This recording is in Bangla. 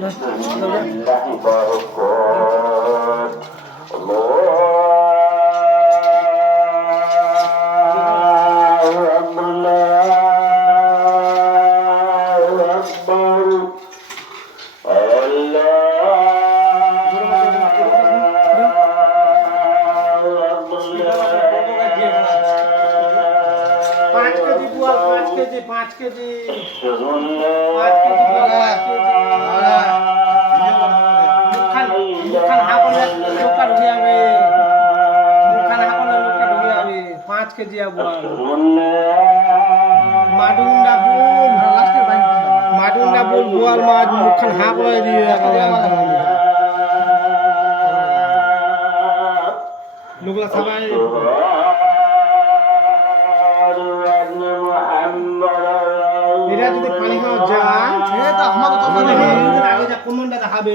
पाँच के जी पाँच के जी माडुंडा बुल बुआल माज मुखन हाँ बोले दिए लुगला सबाई এরা যদি পানি খাওয়া যায় এটা আমাদের তো আগে যা কোনটা দেখাবে